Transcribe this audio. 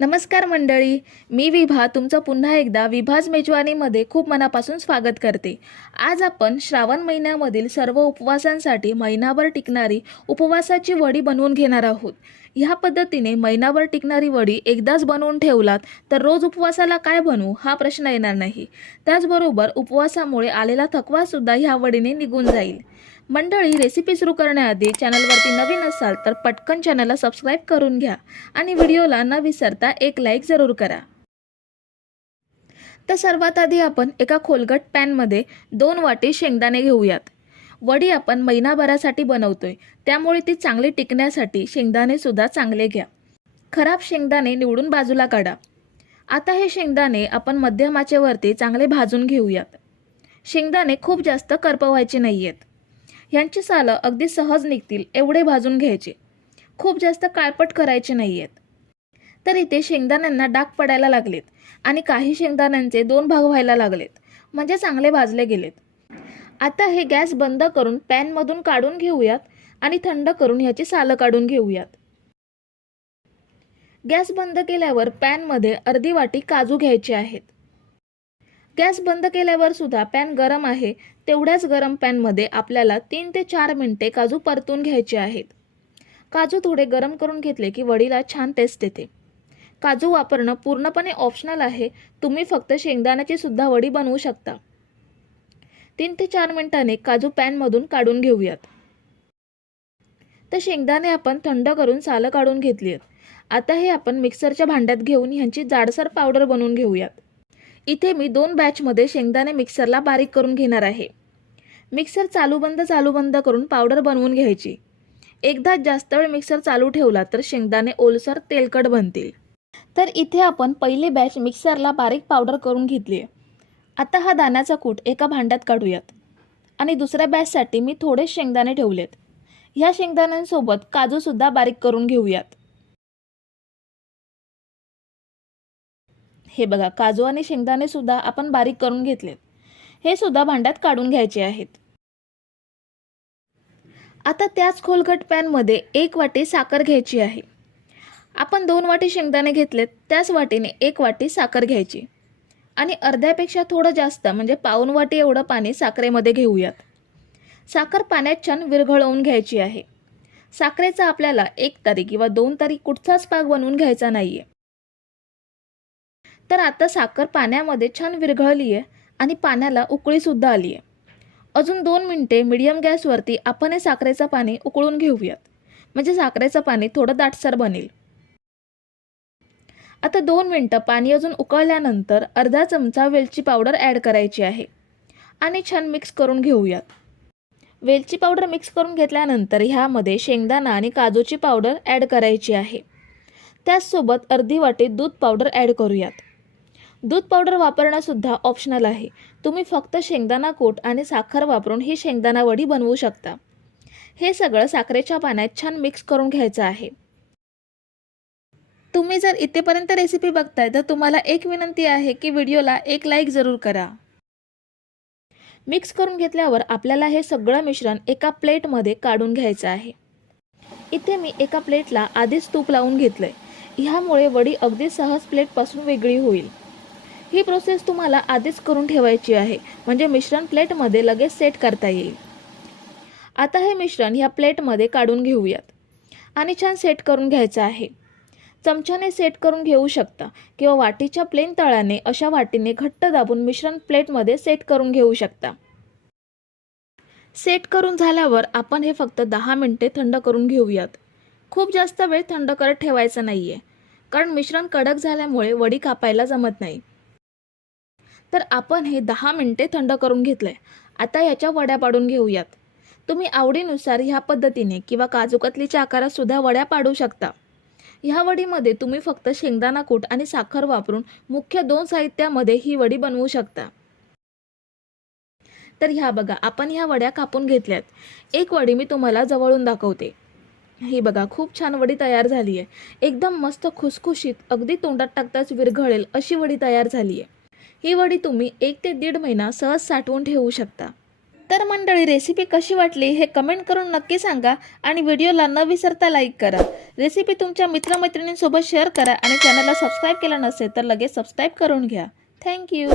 नमस्कार मंडळी, मी विभा तुमचं पुन्हा एकदा विभाज मेजवानीमध्ये खूप मनापासून स्वागत करते। आज आपण श्रावण महिन्यामधील सर्व उपवासांसाठी महिनाभर टिकणारी उपवासाची वडी बनवून घेणार आहोत। ह्या पद्धतीने महिनाभर टिकणारी वडी एकदाच बनवून ठेवलात तर रोज उपवासाला काय बनवू हा प्रश्न येणार नाही। त्याचबरोबर उपवासामुळे आलेला थकवा सुद्धा ह्या वडीने निघून जाईल। मंडळी, रेसिपी सुरू करण्याआधी चॅनलवरती नवीन असाल तर पटकन चॅनलला सबस्क्राईब करून घ्या आणि व्हिडिओला न विसरता एक लाईक जरूर करा। तर सर्वात आधी आपण एका खोलगट पॅनमध्ये 2 वाटी शेंगदाणे घेऊयात। वडी आपण महिनाभरासाठी बनवतोय, त्यामुळे ती चांगली टिकण्यासाठी शेंगदाणे सुद्धा चांगले घ्या। खराब शेंगदाणे निवडून बाजूला काढा। आता हे शेंगदाणे आपण मध्यम आचेवरती चांगले भाजून घेऊयात। शेंगदाणे खूप जास्त करपवायचे नाहीयेत, यांची सालं अगदी सहज निघतील एवढे भाजून घ्यायचे। खूप जास्त काळपट करायचे नाहीयेत। तर इथे शेंगदाण्यांना डाग पडायला लागलेत आणि काही शेंगदाण्यांचे 2 भाग व्हायला लागलेत, म्हणजे चांगले भाजले गेलेत। आता हे गॅस बंद करून पॅनमधून काढून घेऊयात आणि थंड करून ह्याची सालं काढून घेऊयात। गॅस बंद केल्यावर पॅनमध्ये अर्धी वाटी काजू घ्यायचे आहेत। गॅस बंद केल्यावर सुद्धा पॅन गरम आहे, तेवढ्याच गरम पॅनमध्ये आपल्याला 3 ते 4 मिनिटे काजू परतून घ्यायचे आहेत। काजू थोडे गरम करून घेतले की वडीला छान टेस्ट येते। काजू वापरणं पूर्णपणे ऑप्शनल आहे, तुम्ही फक्त शेंगदाण्याची सुद्धा वडी बनवू शकता। 3 ते 4 मिनिटांनी काजू पॅनमधून काढून घेऊयात। तर शेंगदाणे आपण थंड करून सालं काढून घेतली आहेत। आता हे आपण मिक्सरच्या भांड्यात घेऊन ह्यांची जाडसर पावडर बनवून घेऊयात। इथे मी 2 बॅचमध्ये शेंगदाणे मिक्सरला बारीक करून घेणार आहे। मिक्सर चालू बंद करून पावडर बनवून घ्यायची। एकदा जास्त वेळ मिक्सर चालू ठेवला तर शेंगदाणे ओलसर तेलकट बनतील। तर इथे आपण पहिली बॅच मिक्सरला बारीक पावडर करून घेतली आहे। आता हा दाण्याचा कूट एका भांड्यात काढूयात आणि दुसऱ्या बॅचसाठी मी थोडे शेंगदाणे ठेवलेत। ह्या शेंगदाण्यांसोबत काजू सुद्धा बारीक करून घेऊयात। हे बघा, काजू आणि शेंगदाणे सुद्धा आपण बारीक करून घेतलेत। हे सुद्धा भांड्यात काढून घ्यायचे आहेत। आता त्याच खोलगट पॅनमध्ये 1 वाटी साखर घ्यायची आहे। आपण 2 वाटी शेंगदाणे घेतलेत, त्याच वाटीने 1 वाटी साखर घ्यायची आणि अर्ध्यापेक्षा थोडं जास्त म्हणजे पाऊण वाटी एवढं पाणी साखरेमध्ये घेऊयात। साखर पाण्यात छान विरघळवून घ्यायची आहे। साखरेचा आपल्याला 1 तारी किंवा 2 तारी कुठचाच पाक बनवून घ्यायचा नाहीये। तर आता साखर पाण्यामध्ये छान विरघळली आहे आणि पाण्याला उकळी सुद्धा आली आहे। अजून 2 मिनिटे मीडियम गॅसवरती आपण हे साखरेचं पाणी उकळून घेऊयात, म्हणजे साखरेचं पाणी थोडं दाटसर बनेल। आता 2 मिनिटं पाणी अजून उकळल्यानंतर अर्धा चमचा वेलची पावडर ॲड करायची आहे आणि छान मिक्स करून घेऊयात। वेलची पावडर मिक्स करून घेतल्यानंतर ह्यामध्ये शेंगदाणा आणि काजूची पावडर ॲड करायची आहे। त्याचसोबत अर्धी वाटी दूध पावडर ॲड करूयात। दूध पावडर वापरणं सुद्धा ऑप्शनल आहे, तुम्ही फक्त शेंगदाणा कूट आणि साखर वापरून ही शेंगदाणा वडी बनवू शकता। हे सगळं साखरेच्या पाण्यात छान मिक्स करून घ्यायचं आहे। तुम्ही जर इथेपर्यंत रेसिपी बघताय तर तुम्हाला एक विनंती आहे की व्हिडिओला एक लाईक जरूर करा। मिक्स करून घेतल्यावर आपल्याला हे सगळं मिश्रण एका प्लेटमध्ये काढून घ्यायचं आहे। इथे मी एका प्लेटला आधीच तूप लावून घेतलंय, ह्यामुळे वडी अगदी सहज प्लेटपासून वेगळी होईल। ही प्रोसेस तुम्हाला आधीच करून ठेवायची आहे, म्हणजे मिश्रण प्लेटमध्ये लगेच सेट करता येईल। आता हे मिश्रण ह्या प्लेटमध्ये काढून घेऊयात आणि छान सेट करून घ्यायचं आहे। चमच्याने सेट करून घेऊ शकता किंवा वाटीच्या प्लेन तळाने अशा वाटीने घट्ट दाबून मिश्रण प्लेटमध्ये सेट करून घेऊ शकता। सेट करून झाल्यावर आपण हे फक्त 10 मिनिटे थंड करून घेऊयात। खूप जास्त वेळ थंड करत ठेवायचं नाहीये, कारण मिश्रण कडक झाल्यामुळे वडी कापायला जमत नाही। तर आपण हे 10 मिनिटे थंड करून घेतलंय। आता याच्या वड्या पाडून घेऊयात। तुम्ही आवडीनुसार ह्या पद्धतीने किंवा काजू कतलीच्या आकारात सुद्धा वड्या पाडू शकता। ह्या वडीमध्ये तुम्ही फक्त शेंगदाणा कूट आणि साखर वापरून मुख्य 2 साहित्यामध्ये ही वडी बनवू शकता। तर ह्या बघा, आपण ह्या वड्या कापून घेतल्यात। एक वडी मी तुम्हाला जवळून दाखवते। ही बघा, खूप छान वडी तयार झाली आहे। एकदम मस्त खुसखुशीत, अगदी तोंडात टाकताच विरघळेल अशी वडी तयार झाली आहे। ही वडी तुम्ही 1 ते 1.5 महिना सहज साठवून ठेवू शकता। तर मंडळी, रेसिपी कशी वाटली हे कमेंट करून नक्की सांगा आणि व्हिडिओला न विसरता लाईक करा. रेसिपी तुमच्या मित्रमैत्रिणींसोबत शेअर करा आणि चॅनलला सबस्क्राईब केलं नसेल तर लगेच सबस्क्राईब करून घ्या. थँक्यू.